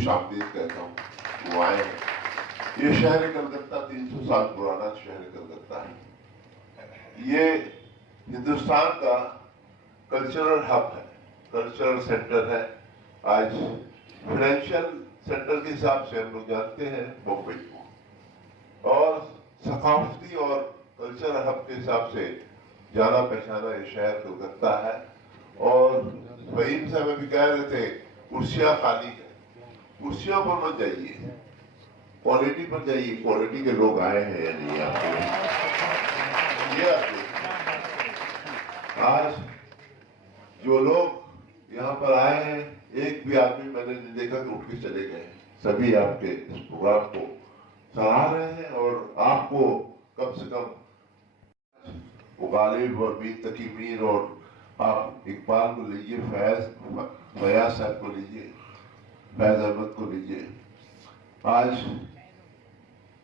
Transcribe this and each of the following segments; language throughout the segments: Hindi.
खुशामदीद कहता हूँ, वो आए हैं। ये शहर कलकत्ता 300 साल पुराना शहर कलकत्ता है। ये हिंदुस्तान का कल्चरल हब है, कल्चरल सेंटर है। आज फाइनेंशियल सेंटर के हिसाब से हम लोग जानते हैं मुंबई को, और सकाफती और कल्चरल हब के हिसाब से जाना पहचाना ये शहर कलकत्ता है। और वहीम साहब अभी कह रहे थे कुर्सियां खाली है, कुर्सियों पर मत जाइए, क्वालिटी पर जाइए, क्वालिटी के लोग आए हैं या नहीं आपके। ये आज जो लोग यहाँ पर आए हैं, एक भी आदमी मैंने नहीं देखा कि उठ के चले गए। सभी आपके इस प्रोग्राम को सराह रहे हैं और आपको कम से कम गालिब और मीर तकी मीर और आप इकबाल को लीजिए, फयाज साहब को लीजिए, फैज अहमद को लीजिए। आज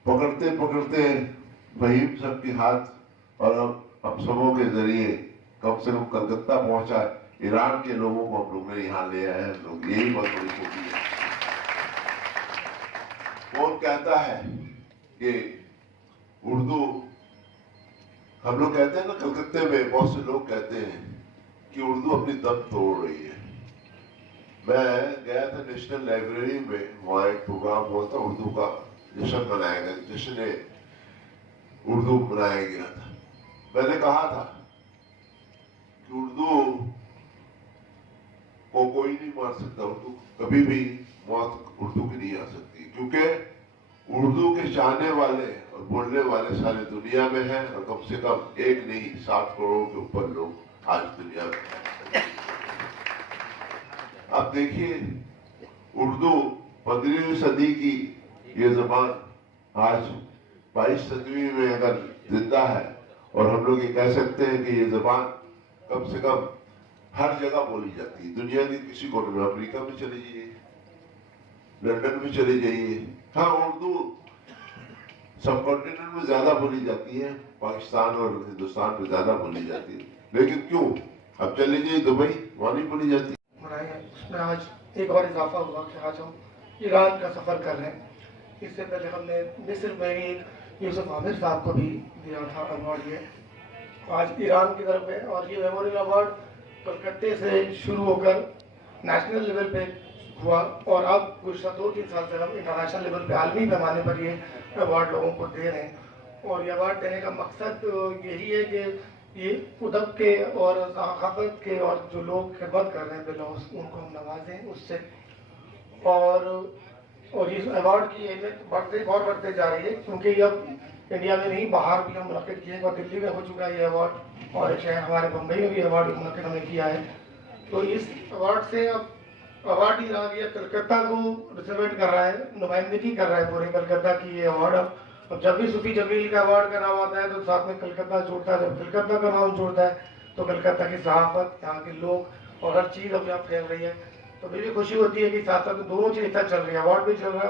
पकड़ते पकड़ते वहीम साहब के हाथ और हम सबों के जरिए कम से कम कलकत्ता पहुंचा ईरान के लोगों को हम लोग ने यहाँ ले आए हैं लोग। यही बहुत बड़ी खूबी है। कौन कहता है कि उर्दू, हम लोग कहते हैं ना कलकत्ते में बहुत से लोग कहते हैं कि उर्दू अपनी दम तोड़ रही है। मैं गया था नेशनल लाइब्रेरी में, वहाँ एक प्रोग्राम हुआ था, उर्दू का जश्न मनाया गया, जश्न उर्दू मनाया गया था। मैंने कहा था कि उर्दू को कोई नहीं मार सकता, उर्दू कभी भी मौत उर्दू की नहीं आ सकती, क्योंकि उर्दू के चाहने वाले और बोलने वाले सारे दुनिया में हैं, और कम से कम एक नहीं 7 करोड़ के ऊपर लोग आज दुनिया में हैं। आप देखिए उर्दू 15वीं सदी की ये जबान आज 22 सदी में अगर जिंदा है, और हम लोग ये कह सकते हैं कि ये जबान कम से कम हर जगह बोली जाती है दुनिया के किसी कोने में। अमेरिका में चले जाइए, लंदन में चले जाइए, हाँ उर्दू सब कॉन्टिनेंट में ज्यादा बोली जाती है, पाकिस्तान और हिंदुस्तान में ज्यादा बोली जाती है, लेकिन क्यों? अब चले जाइए दुबई, वहां नहीं बोली जाती। उसमें आज एक और इजाफा हुआ कि आज हम ईरान का सफर कर रहे हैं। इससे पहले हमने मिस्र में ही यूसुफ आमिर साहब को भी दिया था अवार्ड। ये आज ईरान की तरफ है, और ये मेमोरियल अवार्ड कलकत्ते से शुरू होकर नेशनल लेवल पे हुआ, और अब गुज़श्ता 2-3 साल से हम इंटरनेशनल लेवल पे आलमी पैमाने पर ये अवार्ड लोगों को दे रहे हैं। और ये अवार्ड देने का मकसद यही है कि ये उदब के और सकाफत के और जो लोग खिदमत कर रहे हैं बिलौस, उनको हम नवाजें उससे। और इस अवार्ड की अहमियत और बढ़ते जा रही है, क्योंकि अब इंडिया में नहीं बाहर भी हम मुनक़िद किए, और दिल्ली में हो चुका है ये अवार्ड, और एक शहर हमारे बम्बई में भी अवार्ड मुनक़िद हमने किया है। तो इस अवार्ड से अब अवार्ड ही रहा गया, कलकत्ता को रिप्रेजेंट कर रहा है, नुमाइंदगी कर रहा है पूरे कलकत्ता की ये अवार्ड। अब जब भी सूफी जमील का अवार्ड का नाम आता है तो साथ में कलकत्ता जोड़ता है, जब कलकत्ता का नाम जोड़ता है तो कलकत्ता की सहाफत, यहाँ के लोग और हर चीज़ अब यहाँ फैल रही है। तो मुझे खुशी होती है कि साथ साथ दोनों चीज़ इतना चल रही है, अवार्ड भी चल रहा है।